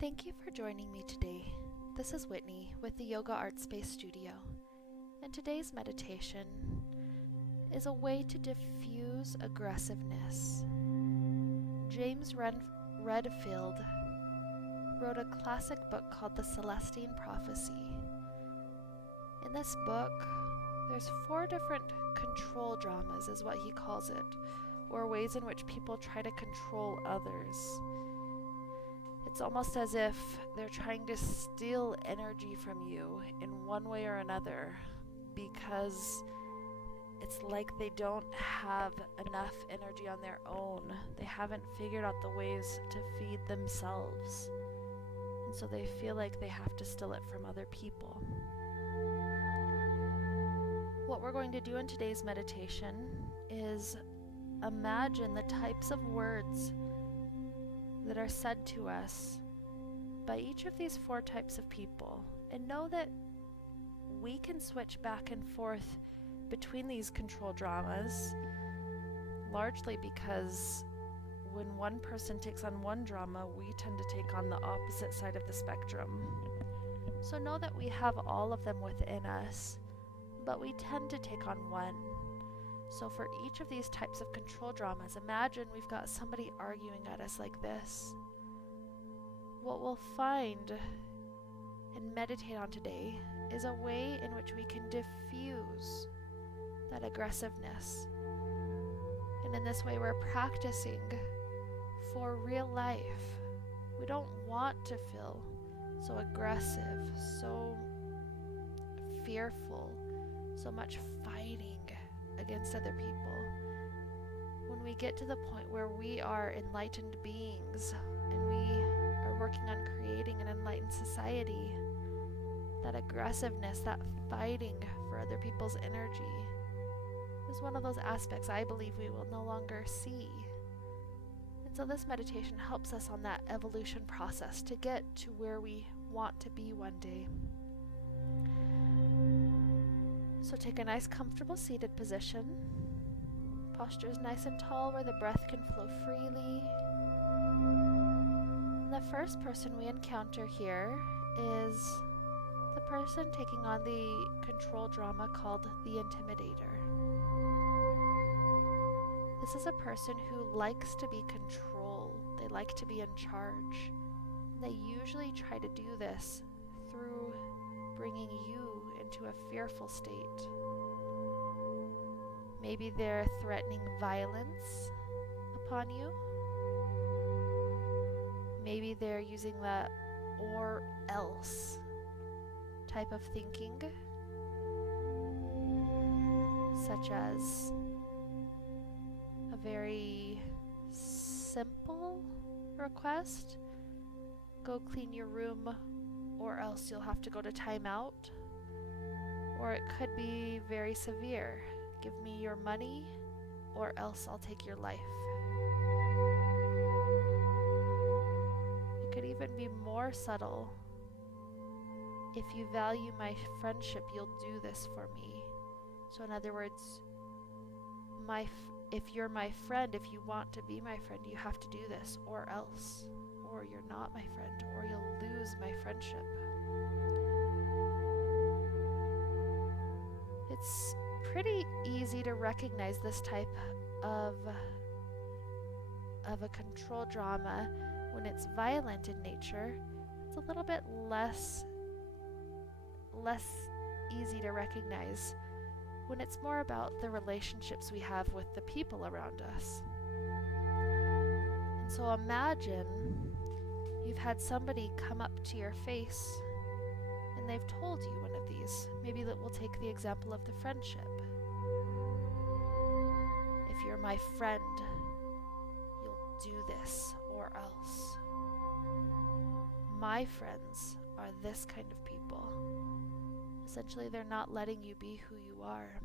Thank you for joining me today. This is Whitney with the Yoga Art Space Studio, and today's meditation is a way to diffuse aggressiveness. James Redfield wrote a classic book called the Celestine Prophecy. In this book, there's 4 different control dramas, is what he calls it, or ways in which people try to control others. It's almost as if they're trying to steal energy from you in one way or another, because it's like they don't have enough energy on their own. They haven't figured out the ways to feed themselves, and so they feel like they have to steal it from other people. What we're going to do in today's meditation is imagine the types of words that are said to us by each of these 4 types of people, and know that we can switch back and forth between these control dramas, largely because when one person takes on one drama, we tend to take on the opposite side of the spectrum. So know that we have all of them within us, but we tend to take on one. So for each of these types of control dramas, imagine we've got somebody arguing at us like this. What we'll find and meditate on today is a way in which we can diffuse that aggressiveness. And in this way, we're practicing for real life. We don't want to feel so aggressive, so fearful, so much fighting against other people. When we get to the point where we are enlightened beings and we are working on creating an enlightened society, that aggressiveness, that fighting for other people's energy is one of those aspects I believe we will no longer see. And so this meditation helps us on that evolution process to get to where we want to be one day. So take a nice comfortable seated position. Posture is nice and tall where the breath can flow freely. And the first person we encounter here is the person taking on the control drama called the intimidator. This is a person who likes to be controlled. They like to be in charge. They usually try to do this through bringing you into a fearful state. Maybe they're threatening violence upon you. Maybe they're using the or else type of thinking, such as a very simple request: go clean your room or else you'll have to go to timeout. Or it could be very severe: give me your money or else I'll take your life. It could even be more subtle: if you value my friendship, you'll do this for me. So in other words, if you're my friend, if you want to be my friend, you have to do this or else. Or you're not my friend, or you'll lose my friendship. It's pretty easy to recognize this type of a control drama when it's violent in nature. It's a little bit less easy to recognize when it's more about the relationships we have with the people around us. And so imagine you've had somebody come up to your face and they've told you one of these. Maybe that we'll take the example of the friendship. If you're my friend, you'll do this or else. My friends are this kind of people. Essentially, they're not letting you be who you are.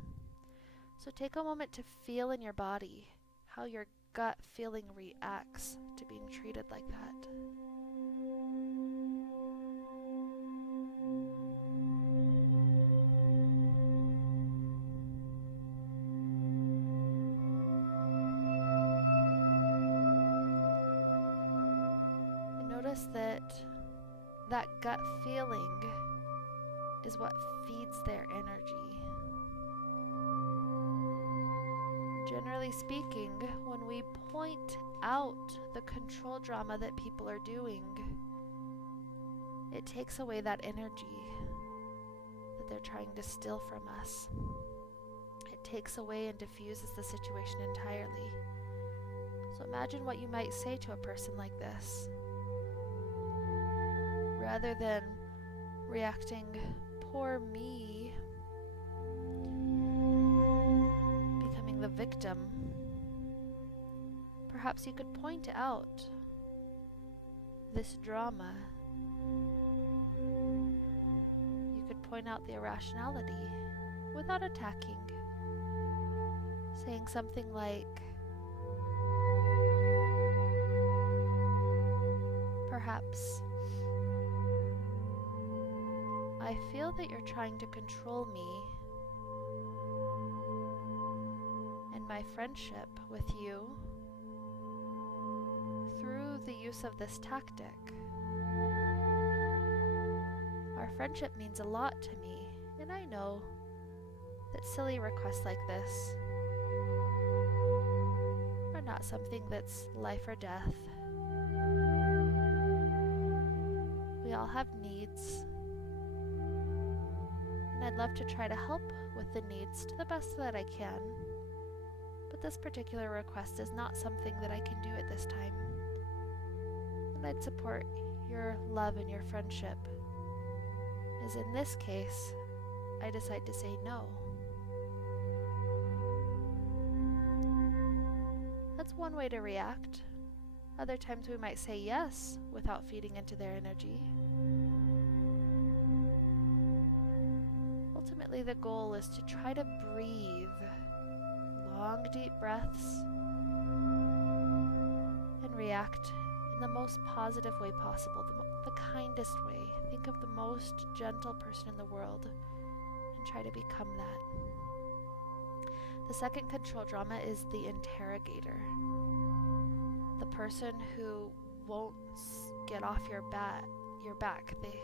So take a moment to feel in your body how your gut feeling reacts to being treated like that. Notice that that gut feeling is what feeds their energy. Generally speaking, when we point out the control drama that people are doing, it takes away that energy that they're trying to steal from us. It takes away and diffuses the situation entirely. So imagine what you might say to a person like this. Rather than reacting, "Poor me," becoming the victim, perhaps you could point out this drama. You could point out the irrationality without attacking, saying something like, perhaps, "I feel that you're trying to control me and my friendship with you through the use of this tactic. Our friendship means a lot to me, and I know that silly requests like this are not something that's life or death. We all have needs, and I'd love to try to help with the needs to the best that I can, but this particular request is not something that I can do at this time, and I'd support your love and your friendship, as in this case, I decide to say no." That's one way to react. Other times we might say yes without feeding into their energy. Ultimately, the goal is to try to breathe long, deep breaths and react in the most positive way possible, the kindest way. Think of the most gentle person in the world and try to become that. The second control drama is the interrogator. The person who won't get off your back. They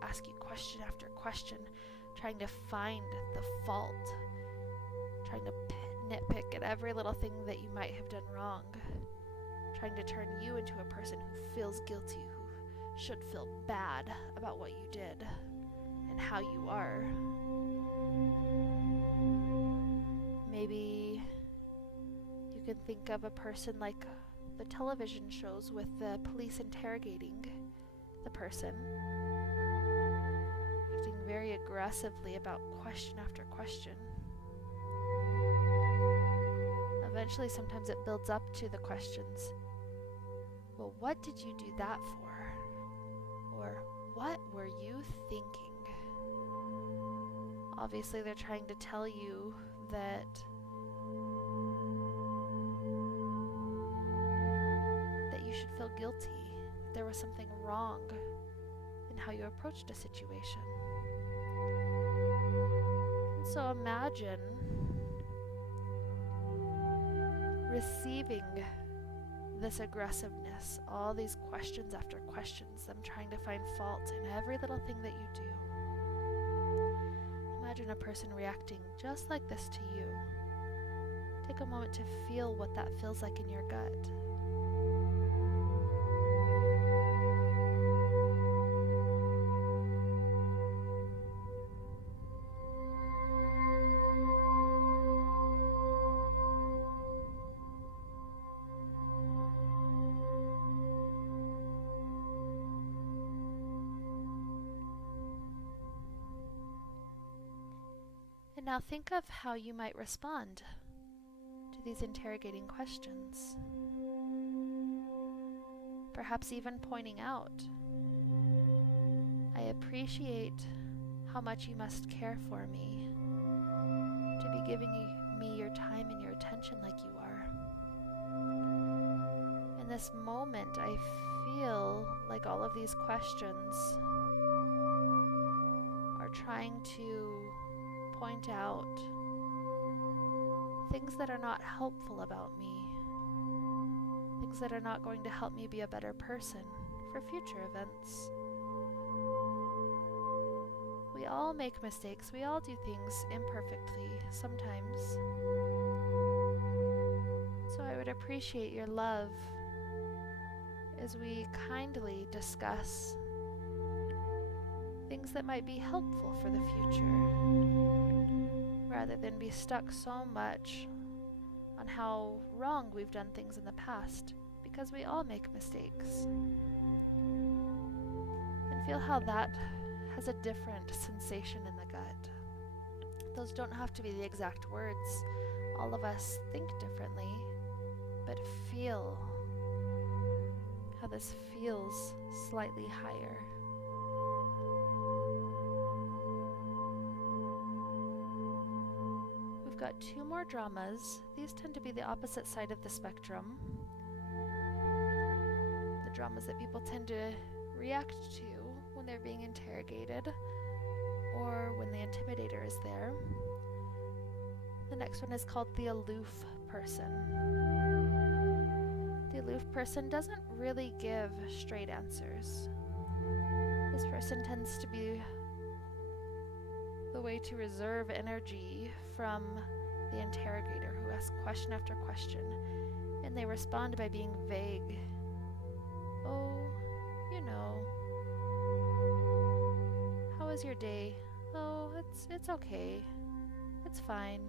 ask you question after question, trying to find the fault, trying to nitpick at every little thing that you might have done wrong, trying to turn you into a person who feels guilty, who should feel bad about what you did and how you are. Maybe you can think of a person like the television shows with the police interrogating the person, acting very aggressively about question after question. Eventually, sometimes it builds up to the questions. Well, what did you do that for? Or what were you thinking? Obviously, they're trying to tell you that you should feel guilty. There was something wrong in how you approached a situation. And so imagine receiving this aggressiveness, all these questions after questions, them trying to find fault in every little thing that you do. Imagine a person reacting just like this to you. Take a moment to feel what that feels like in your gut. And now think of how you might respond to these interrogating questions. Perhaps even pointing out, "I appreciate how much you must care for me, to be giving me your time and your attention like you are. In this moment, I feel like all of these questions are trying to point out things that are not helpful about me, things that are not going to help me be a better person for future events. We all make mistakes. We all do things imperfectly sometimes. So I would appreciate your love as we kindly discuss things that might be helpful for the future, rather than be stuck so much on how wrong we've done things in the past, because we all make mistakes. And feel how that has a different sensation in the gut. Those don't have to be the exact words. All of us think differently, but feel how this feels slightly higher. We've got 2 more dramas. These tend to be the opposite side of the spectrum. The dramas that people tend to react to when they're being interrogated or when the intimidator is there. The next one is called the aloof person. The aloof person doesn't really give straight answers. This person tends to be the way to reserve energy from the interrogator, who asks question after question, and they respond by being vague. Oh, you know. How was your day? Oh, it's okay. It's fine.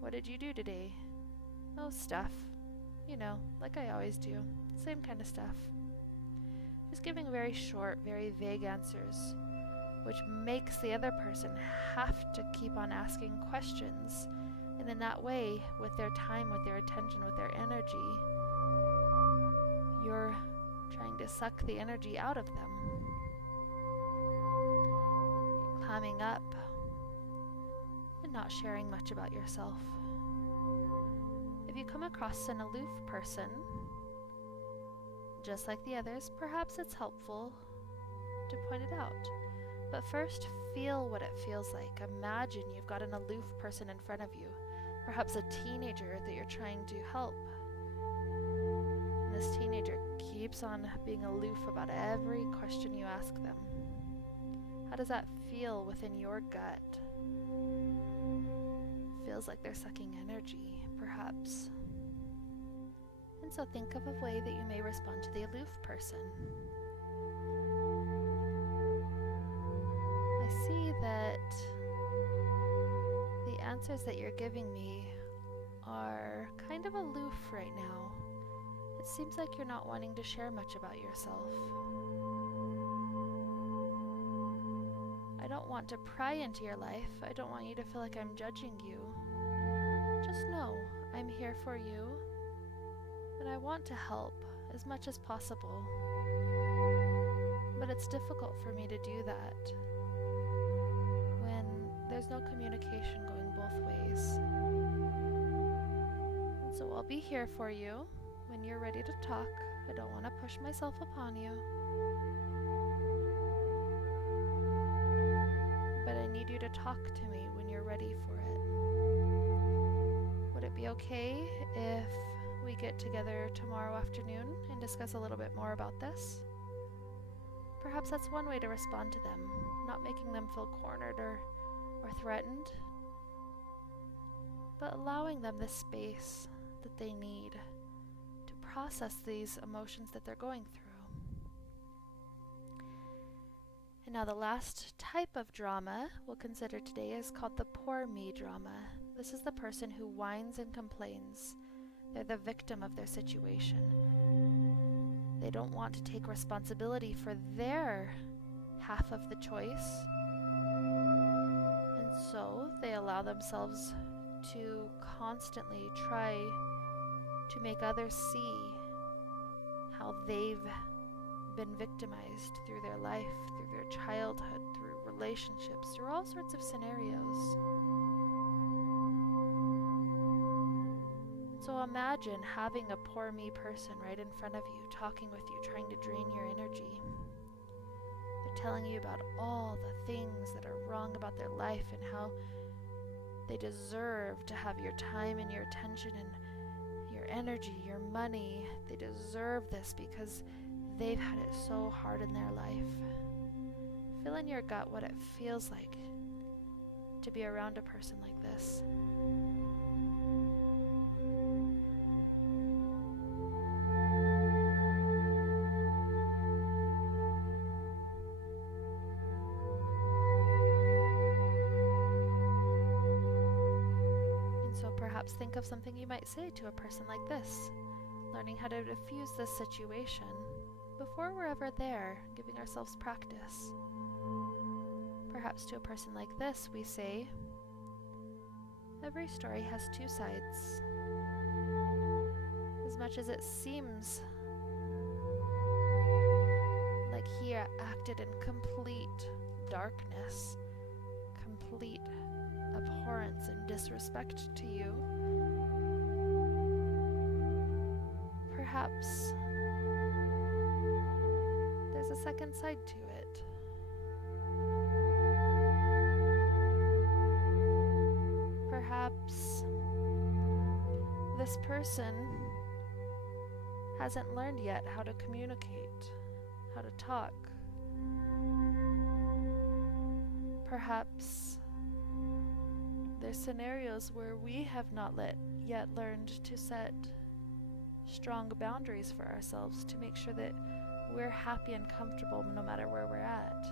What did you do today? Oh, stuff. You know, like I always do. Same kind of stuff. Just giving very short, very vague answers, which makes the other person have to keep on asking questions. And in that way, with their time, with their attention, with their energy, you're trying to suck the energy out of them. You're climbing up and not sharing much about yourself. If you come across an aloof person, just like the others, perhaps it's helpful to point it out. But first, feel what it feels like. Imagine you've got an aloof person in front of you, perhaps a teenager that you're trying to help. And this teenager keeps on being aloof about every question you ask them. How does that feel within your gut? Feels like they're sucking energy, perhaps. And so think of a way that you may respond to the aloof person. I see that the answers that you're giving me are kind of aloof right now. It seems like you're not wanting to share much about yourself. I don't want to pry into your life. I don't want you to feel like I'm judging you. Just know I'm here for you, and I want to help as much as possible. But it's difficult for me to do that when there's no communication going both ways. And so I'll be here for you when you're ready to talk. I don't want to push myself upon you. But I need you to talk to me when you're ready for it. Would it be okay if we get together tomorrow afternoon and discuss a little bit more about this? Perhaps that's one way to respond to them, not making them feel cornered or threatened, but allowing them the space that they need to process these emotions that they're going through. And now the last type of drama we'll consider today is called the poor me drama. This is the person who whines and complains. They're the victim of their situation. They don't want to take responsibility for their half of the choice. And so they allow themselves to constantly try to make others see how they've been victimized through their life, through their childhood, through relationships, through all sorts of scenarios. So imagine having a poor me person right in front of you, talking with you, trying to drain your energy. They're telling you about all the things that are wrong about their life and how they deserve to have your time and your attention and your energy, your money. They deserve this because they've had it so hard in their life. Feel in your gut what it feels like to be around a person like this. And so perhaps think of something you might say to a person like this, learning how to diffuse this situation before we're ever there, giving ourselves practice. Perhaps to a person like this, we say, every story has two sides. As much as it seems like he acted in complete darkness, complete abhorrence and disrespect to you, perhaps there's a second side to it. Perhaps this person hasn't learned yet how to communicate, how to talk. Perhaps there's scenarios where we have not yet learned to set strong boundaries for ourselves to make sure that we're happy and comfortable no matter where we're at.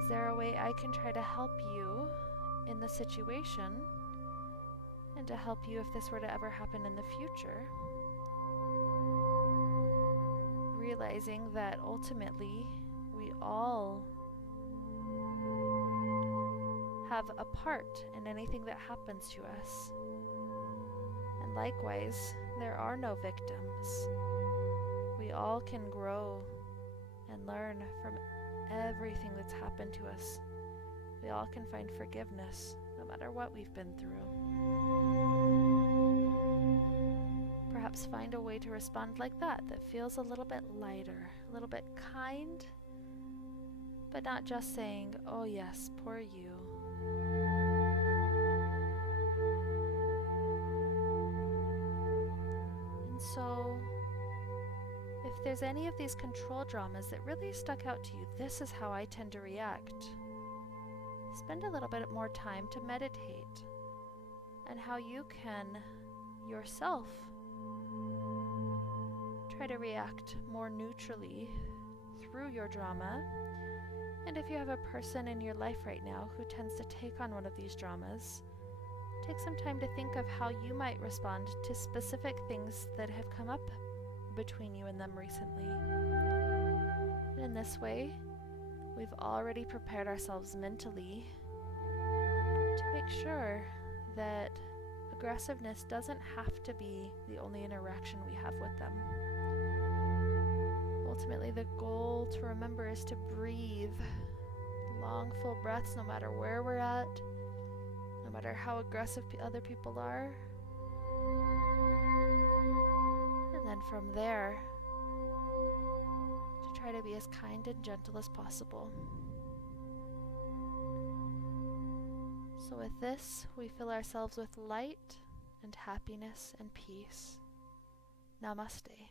Is there a way I can try to help you in the situation and to help you if this were to ever happen in the future? Realizing that ultimately we all have a part in anything that happens to us. And likewise, there are no victims. We all can grow and learn from everything that's happened to us. We all can find forgiveness, no matter what we've been through. Perhaps find a way to respond like that feels a little bit lighter, a little bit kind, but not just saying, oh yes, poor you. And so, if there's any of these control dramas that really stuck out to you, this is how I tend to react. Spend a little bit more time to meditate and how you can yourself try to react more neutrally through your drama. And if you have a person in your life right now who tends to take on one of these dramas, take some time to think of how you might respond to specific things that have come up between you and them recently. And in this way, we've already prepared ourselves mentally to make sure that aggressiveness doesn't have to be the only interaction we have with them. Ultimately, the goal to remember is to breathe long, full breaths no matter where we're at, no matter how aggressive other people are. And then from there, to try to be as kind and gentle as possible. So with this, we fill ourselves with light and happiness and peace. Namaste.